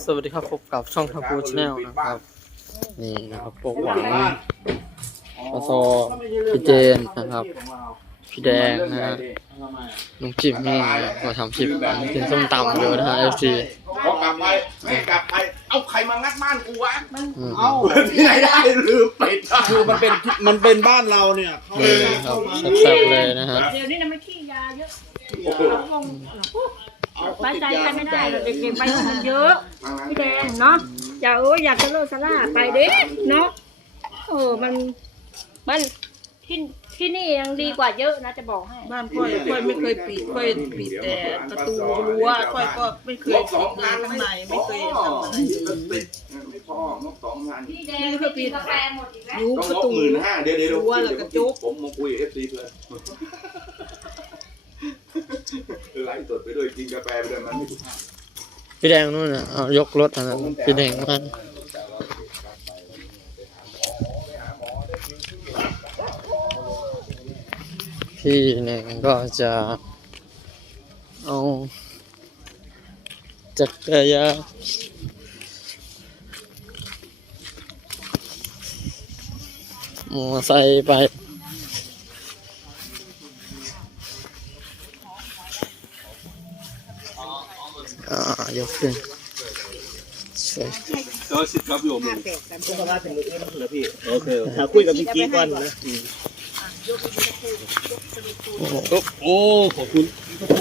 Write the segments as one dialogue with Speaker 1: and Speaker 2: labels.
Speaker 1: สวัสดีครับพบกับช่องทัพูชแนลนะครับนี่นะครับพวกหวังปซพี่เจนนะครับพี่แดงนะฮะน้องจิมนี่มาทำคลิปกินส้มตำอยู่นะฮะFC
Speaker 2: พอกลับไปไม่กลับไปเอาใครมางัดบ้านกูวะเอาที่ไหนได้ลืมปิด
Speaker 3: คือมันเป็นบ้านเราเนี่ยเขา
Speaker 1: นี่ครับแซ่บๆเลยนะฮะ
Speaker 4: เดี๋ยวนี้นะไม่ขี้ยาเยอะบ้านใจใครไม่ได้เด็กๆไปมันเยอะพี่แดงเนาะอย่าอยากจะเลิกซาร่าไปเด้เนาะมันที่นี่ยังดีกว่าเยอะนะจะบอกให้
Speaker 3: บ้านค่อยไม่เคยปิดค่อยปิดแต่ประตูรั้วค่อยก็ไม่เคยปิดข้างในไม่เคยทำอะไร
Speaker 2: ไม่พองบ2,000
Speaker 4: พี่แดงไม่กินกาแฟหมดอีกแล้ว
Speaker 3: ยุบประตู
Speaker 2: 15,000เดี๋ยว
Speaker 3: รั้วแล้วก็จุ๊บ
Speaker 2: ผมมาคุยกับ FC เพื่อนไล่สดไปด้วยกินกาแฟไปด้วยมันไม่ถูก
Speaker 1: พี่แดงนู่นน่ะเอายกรถนะพี่แดงมันพี่หนึ่งก็จะเอาจักรยานมอไซค์ไปยกขึ้นสวย
Speaker 2: ก็สิครับโยม
Speaker 3: ต้องมาถึงมือเหรอพี่โอเคคุยกับพี่กี้ก่อนนะโอ้ขอบคุณ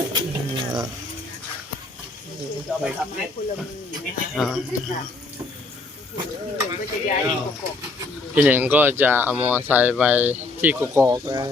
Speaker 1: พี่หนึ่งก็จะเอามอไซค์ไปที่กกอกนะ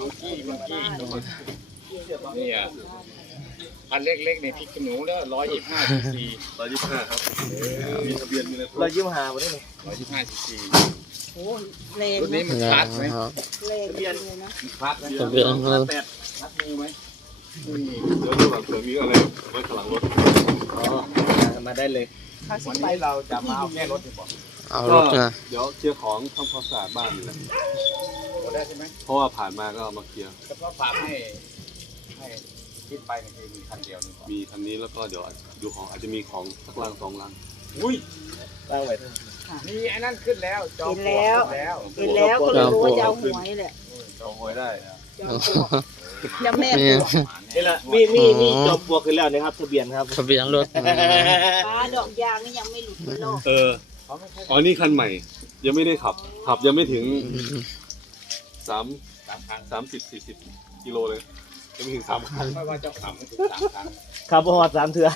Speaker 5: นี่อ่ะอันเล็กๆในพริกขี้หนูแล้ว125 cc
Speaker 2: 125ครับมีทะเบียนมีอะไร
Speaker 3: 125วันนี้
Speaker 5: 125 cc
Speaker 3: โอ้แรง
Speaker 5: รุ่นนี้มันคลัดไหม
Speaker 3: ทะเบียน
Speaker 5: มันคลัดไหม
Speaker 1: ทะเบียน
Speaker 5: คลัดมือไหม
Speaker 2: เดี๋ยวดูหลังเผื่อมีอะไรไว้ข้างหลังรถ
Speaker 3: มาได้เลย
Speaker 5: วันนี้เราจะมาเอาแค่รถดีกว่า
Speaker 1: เอารถนะ
Speaker 2: เดี๋ยวเคลียร์ของทำความสะอาดบ้านนี่แหละ
Speaker 5: ได้ใช่ไหม
Speaker 2: เพราะว่าผ่านมาก็เอามาเคลียร์
Speaker 5: เฉพาะฝากให้คิดไปในทีมีคันเดียว
Speaker 2: มีคันนี้แล้วก็เดี๋ยวดูของอาจจะมีของสักลัง2 ลัง
Speaker 5: อุ้ย
Speaker 3: ตั้งไว้
Speaker 5: มีไอ้นั่นขึ้นแล้วจอง
Speaker 3: กินแล้วก็รู้ว่าจะเอาหวยแหละ
Speaker 2: จองหวยได้
Speaker 3: ยังแม่นี่แหละมีจบปวกขึ้นแล้วนะครับทะเบียนครับ
Speaker 1: ทะเบียนรถ
Speaker 4: ฟ้าดอกยางนี่ยังไม่หลุดบนโลก
Speaker 2: อ๋อนี่คันใหม่ยังไม่ได้ขับยังไม่ถึง30-40 กิโลเลยยังไม่ถึง3 ครั้ง
Speaker 5: ไม่ว่าจะขับไม่ถึง3 ครั้ง
Speaker 3: ขับพอ3 เทื่อ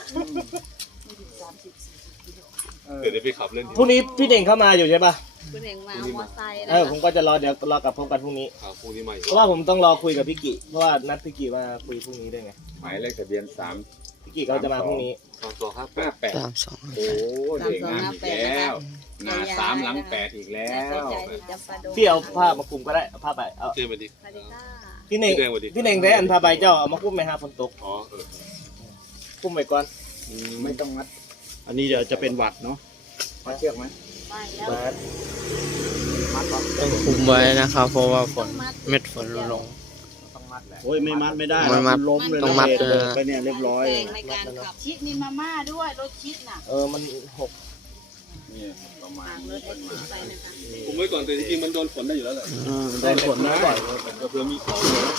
Speaker 2: เดี๋ยวไปขับเล่น
Speaker 3: พรุ่งนี้พี่เด่งเข้ามาอยู่ใช่ป่ะ
Speaker 4: พี่เด่งมาเอามอไซค์
Speaker 3: ผมก็จะเดี๋ยวรอกับพบกันพรุ่งนี้
Speaker 2: พรุ่งนี้มา
Speaker 3: เพราะว่าผมต้องรอคุยกับพี่กิเพราะว่านัดพี่กิมาคุยพรุ่งนี้ได้ไง
Speaker 5: หมายเลขทะเบียน
Speaker 3: พี่กิเขาจะมาพรุ่งนี้
Speaker 5: 3258โอ้เด็กงานอีกแล้วหน้า3หลัง8อีกแล้ว
Speaker 3: พี่เอาผ้ามาคลุมก็ได้เอาผ้าใบเอา
Speaker 2: เจมาดิ
Speaker 3: พี่เน่งได้อันผ้าใบเจ้าเอามาคลุมไหมฮะฝนตกคลุมไปก่อน
Speaker 5: ไม่ต้องมัด
Speaker 3: อันนี้เดี๋ยวจะเป็นหวัดเนาะ
Speaker 5: มัดเชือกไหม
Speaker 1: ต้องคุมไว้นะครับเพราะว่าฝนเม็ดฝนลง
Speaker 3: โอ้ยไม่มัดไม่ได้
Speaker 1: ล้มเลยต้องมัด
Speaker 3: ไปเนี่ยเรียบร้อย
Speaker 4: ในการขับชิดมีมาม่าด้วยรถชิดน่ะ
Speaker 3: มัน6
Speaker 5: นี่ประมาณ
Speaker 2: ผมไว้ก่อนแต่จริงๆมันโดนฝนได้อยู่แล้วแหละ
Speaker 3: โดนฝนนะก่อน
Speaker 2: เพื่อมีของ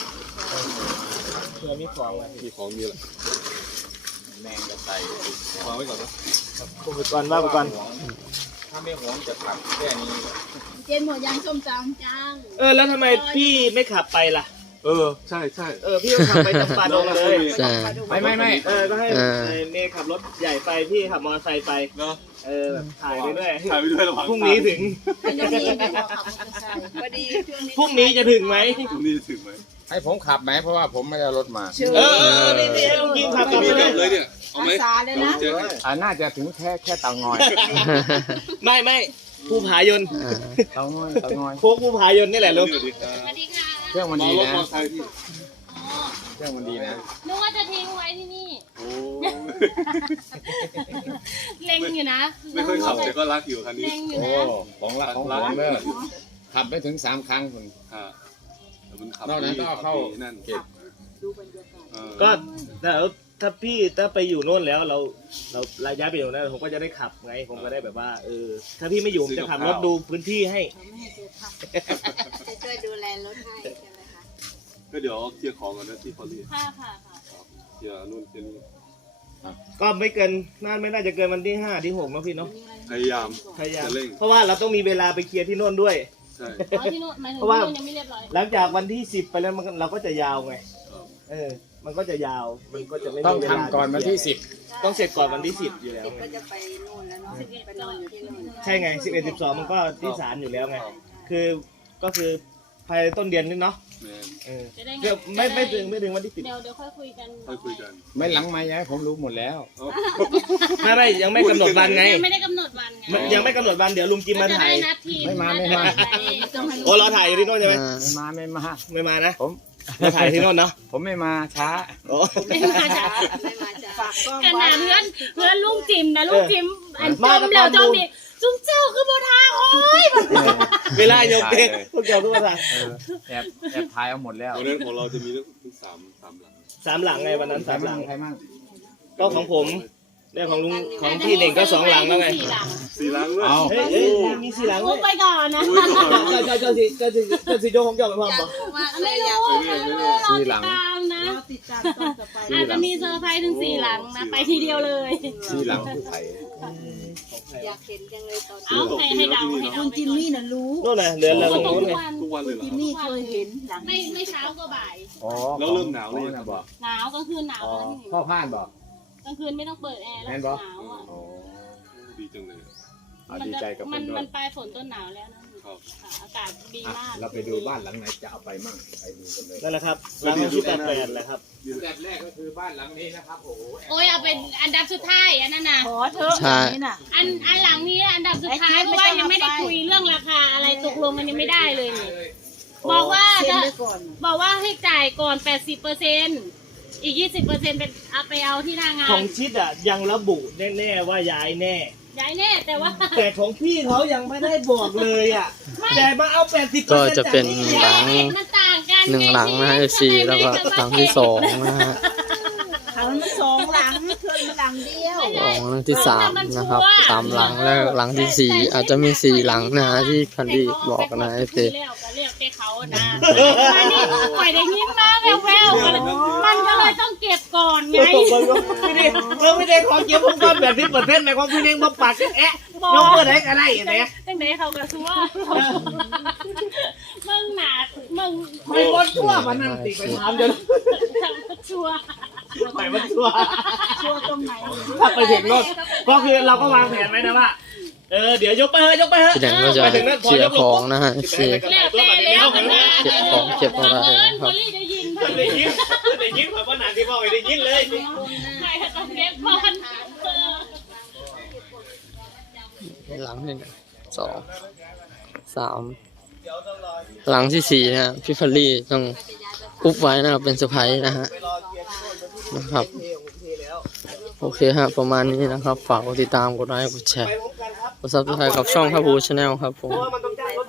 Speaker 3: มีของ
Speaker 2: มีอะไร
Speaker 5: แมงกระไต
Speaker 2: วางไว้ก่อนนะ
Speaker 3: คุมไปก่อนว่าไปก่อน
Speaker 5: ถ้าไม่หวงจะขับแค่นี้
Speaker 4: เจนหมดยังส้มตำจัง
Speaker 3: แล้วทำไมพี่ไม่ขับไปล่ะ
Speaker 2: ใช่
Speaker 3: พี่ก็ขับไปจำปาดงเลย
Speaker 5: ไม่
Speaker 3: ก็ให้เมย์ขับรถใหญ่ไปพี่ขับมอเตอร์ไซค์ไป
Speaker 2: เนาะ
Speaker 3: ถ่ายไปด้วย
Speaker 2: ระหว่าง
Speaker 3: พรุ่งนี้ถึงพรุ่งนี้จะถึงไหม
Speaker 5: ให้ผมขับไหมเพราะว่าผมไม่ได้รถมา
Speaker 3: นี่ลุงยิงขับ
Speaker 2: เลยเนี่ยเอาไหม
Speaker 4: เลยนะ
Speaker 5: น่าจะถึงแค่เตางอย
Speaker 3: ไม่ภูผายน
Speaker 5: เตางอย
Speaker 3: โค้งภูผายนนี่แหละลุง
Speaker 4: สวัสดีค่ะ
Speaker 5: เครื่องมันดีนะเครื่องมันดีนะ
Speaker 4: นึกว่าจะทิ้งไว้ที่นี่เล็งอยู่นะ
Speaker 2: ไม่เคยขับแต่ก็รักอยู่คันนี้
Speaker 5: ของรักเลิศขับไปถึง3 ครั้งคุณนอกนั้นก็เข้านั่นเก็บ
Speaker 3: ก็
Speaker 6: ถ้าไปอยู่โน่นแล้วเราย้ายไปอยู่นั่นผมก็จะได้ขับไงผมก็ได้แบบว่าถ้าพี่ไม่อยู่ผมจะขับรถดูพื้นที่ให้
Speaker 7: จะช่วยดูแลรถให้ใช่ไหมคะ
Speaker 2: ก็เดี๋ยวเคลียร์ของกันนะที่พอลี่
Speaker 4: ค่ะค่ะ
Speaker 2: เคลียร์นู่นเคลียร์นี่
Speaker 6: ก็ไม่น่าจะเกินวันที่5 ที่ 6นะพี่เนาะ
Speaker 2: พยายาม จะเร่ง
Speaker 6: เพราะว่าเราต้องมีเวลาไปเคลียร์ที่โน่นด้วย
Speaker 2: ใช่
Speaker 4: ที่โน่นหมายถึง
Speaker 6: เพราะว่า
Speaker 4: ที่โน่นยังไม่เรียบร้อย
Speaker 6: หลังจากวันที่10ไปแล้วเราก็จะยาวไงมันก็จะยาวมันก็จะไม่มี
Speaker 5: ต้อง
Speaker 6: เวลา
Speaker 5: ทำก่อนวันที่
Speaker 6: ต้องเสร็จก่อนวันที่10อยู่แล้ว
Speaker 7: 10
Speaker 6: ไง
Speaker 7: ก็จะไปนู่นแล้วเนาะไปนอนอยู่ที่นู่น
Speaker 6: ใช่ไง11 12มันก็ที่ศาลอยู่แล้วไงก็คือภายในต้นเดือนนี่เนาะ
Speaker 2: แมน
Speaker 4: จะได้
Speaker 6: เดี๋ยวไม่ถึงวันที่10
Speaker 4: เดี๋ยวค่อยคุยกัน
Speaker 2: ค่อยคุยกัน
Speaker 5: 10ไม่หลังไม้ย้ายผมรู้หมดแล้ว
Speaker 6: ไม่ยังไม่กำหนดวันไง
Speaker 4: ไม่ได้กำหนดวันไง
Speaker 6: ยังไม่กำหนดวันเดี๋ยวลุงจิมมาถ่าย
Speaker 4: จะได้นัดทีม
Speaker 5: ไม่มา
Speaker 6: โอ้เราถ่ายอยู่ที่โน่นใช่ไหม
Speaker 5: ไม่มา
Speaker 6: ไม่มานะ
Speaker 5: ผม
Speaker 6: เราถ่ายที่โน่นเนาะ
Speaker 5: ผมไม่มาช้า
Speaker 6: โอ้
Speaker 4: ไม่มาจ้ะ
Speaker 7: ไม่มาจ้ะ
Speaker 3: ฝากกล้อง
Speaker 4: ข
Speaker 3: ไว้
Speaker 4: นาดเพื่อนลุงจิมนะลุงจิมอันจมแล้วจมอีกจุ้มเจ้าคือโบทาโอ้ย
Speaker 6: เวลาโยกเด็กพวกเจ้าทุกคน
Speaker 5: แอบถ่ายเอาหมดแล้ว
Speaker 2: วันนั้นของเราจะมีทั้งสามหลัง
Speaker 6: 3 หลังไงวันนั้น3 หลัง
Speaker 5: ใครมั่ง
Speaker 6: ก็ของผมเรื่องของลุงของพี่เน่งก็2 หลังแล้วไง
Speaker 2: 4 หลังด้วย
Speaker 5: เอา
Speaker 6: เฮ้ยมี4 หลัง
Speaker 4: พู
Speaker 6: ด้
Speaker 4: ด
Speaker 6: วย
Speaker 4: ไปก่อนนะ
Speaker 6: เจ้าสิโยของเจ้าไปพร้อม
Speaker 7: อยาก
Speaker 6: ปะ
Speaker 7: รู้มากเล
Speaker 4: ไม่
Speaker 7: ยอยาก
Speaker 4: รู้ไม่รู้รอติดตามนะ
Speaker 3: รอติดตามตอนต่อไป
Speaker 4: อาจจะมีเซอร์ไพรส์ถึง4 หลังนะ ไปทีเดียวเลย
Speaker 5: 4 หลังคือไผ่
Speaker 7: อยากเห็นจังเลยตอน
Speaker 4: เอาให้เดาให้เดา
Speaker 3: คุณจิมมี่น่ะรู้
Speaker 6: โน่นน่ะเรือนเราตรง
Speaker 4: ทุ
Speaker 6: นู้น
Speaker 4: ก
Speaker 6: ไง
Speaker 4: วัน
Speaker 2: ทุกวันเลยเหรอ
Speaker 3: จิมมี่เคยเห็นหลัง
Speaker 4: ไม่เช้าก็บ่าย
Speaker 5: อ๋อ
Speaker 2: แล้วเริ่มหนาวเลย
Speaker 5: นะบอก
Speaker 4: หนาวกลางคืนหนาว
Speaker 5: อ๋อ
Speaker 4: แล้วนี่
Speaker 5: พ่อพานบอก
Speaker 4: กลางคืนไม่ต้องเปิดแอร์แล้ว
Speaker 5: แม่น
Speaker 4: ห
Speaker 5: บอก
Speaker 4: นาวอ่ะ
Speaker 5: อ๋อ
Speaker 2: ดีจังเลย
Speaker 5: เอาดีใจกับค
Speaker 4: มัน น
Speaker 5: ด้วย
Speaker 4: มันปลายฝนต้นหนาวแล้วนะครับ ค่ะอากาศดีมาก
Speaker 5: เราไปดูบ้านหลังไหนจะเอาไปมั่งไปดูกันเลย
Speaker 6: นั่นแหละครับหลังที่88แหละครับ
Speaker 5: แบบแรกก็คือบ้านหลังนี้นะครับโอ้โห
Speaker 4: โอ้ยเอาเป็นอันดับสุดท้ายอันนั้นน่ะ
Speaker 3: ขอเถอะอย่างนี้น่ะ
Speaker 4: อันหลังนี้อันดับสุดท้ายเพราะว่ายังไม่ได้คุยเรื่องราคาอะไรตกลงกันยังไม่ได้เลยนี่บอกว่า
Speaker 3: เซ็น
Speaker 4: จะ
Speaker 3: ไว้ก่อน
Speaker 4: บอกว่าให้จ่ายก่อน 80%อีก 20%เป็นเอาไปเอาที่หน้างา
Speaker 6: ขอน งชิดอ่ะยังระบุแน่ๆว่าย้ายแน่
Speaker 4: ย้ายแน่แต่ว่า
Speaker 6: แต่ของพี่เขายังไม่ได้บอกเลยอ่ะแต่มาเอา80%
Speaker 1: ก็จะเป็นหลัง
Speaker 4: มันต่างกัน
Speaker 1: 1 หลังนะ FC แล้วก็หลังที่2นะฮะ
Speaker 3: ครั้งละ2 หลังเคยมาหลังเดียว
Speaker 1: หลังที่3นะครับ3 หลังแล้วหลังที่4อาจจะมี4 หลังนะฮะที่คันดีบอกนะ FC
Speaker 4: เรียกก็เรียกไปเขานะอันนี้ปล่อยได้ยินมาแววๆมันก็เลยต้องเก็บก่อนไง
Speaker 6: เราไม่ได้ขอเกี่ยวกับการ80%ในของพี่เน่งมาปัดแอะน้องเปิดให้กันได้ไหม
Speaker 4: ตั้งแต่เขากระซัวมึงหนามึง
Speaker 6: ไม่วันชั่วมันนั่นติไปถามเดี๋ยว
Speaker 4: ชัว
Speaker 6: ไม่วันชั่ว
Speaker 3: ชัวร์ตรงไหน
Speaker 6: ถ้าไปถึงรถก็คือเราก็วางแผนไว้นะว่าเดี๋ยวยกไปเถอะ
Speaker 1: พี่แดงก็จะเคลียร์ของนะฮะ FC
Speaker 4: แล้วแต่แล้วกันนะ
Speaker 1: เก็บของเก็บอะไรนะครับ
Speaker 4: ลี่ได้ยิน
Speaker 6: ได้ยินแบบว่าหนาที่พ่อได้ยินเลย
Speaker 4: ใครต้องเก็บก่อน
Speaker 1: หลังที่1 2 3หลังที่4นะฮะพี่ฟัลลี่ต้องอุบไว้นะครับเป็นเซอร์ไพรส์นะฮะนะครับโอเคฮะประมาณนี้นะครับฝากกดติดตามกดไลค์กดแชร์กดซับสไครต์กับช่องทับบูชาแนลครับผม
Speaker 6: เพราะว่ามันต้องจ้างรถ